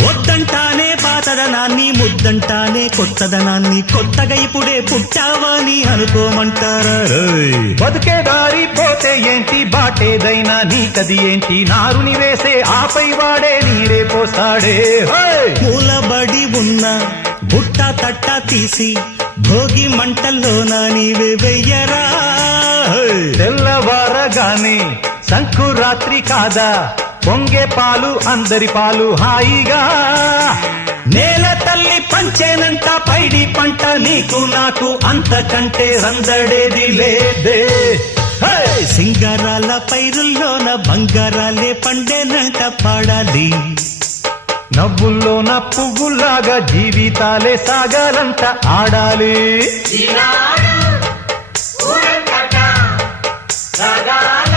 వద్దంటానే పాతదనాన్ని, ముద్దంటానే కొత్తదనాన్ని, కొత్తగా ఇప్పుడే పుట్టావని అనుకోమంటారా? బతుకే దారి పోతే ఏంటి, బాటేదైనా నీకది ఏంటి, నారుని వేసే ఆపై వాడే నీరే పోస్తాడే. మూలబడి ఉన్న బుట్ట తట్ట తీసి భోగి మంటల్లోనా నీవే వెయ్యరా. తెల్లవారగానే సంకురాత్రి కాదా, పొంగే పాలు అందరి పాలు హాయిగా. నేల తల్లి పంచేనంట పైడి పంట, నీకు నాకు అంతకంటే రందడేది లేదే. సింగారాల పైరుల్లోన బంగారాలే పండేనంట పాడాలి. నవ్వుల్లోన పువ్వుల్లాగా జీవితాలే సాగాలంట ఆడాలి. ఊరంతటా సగాల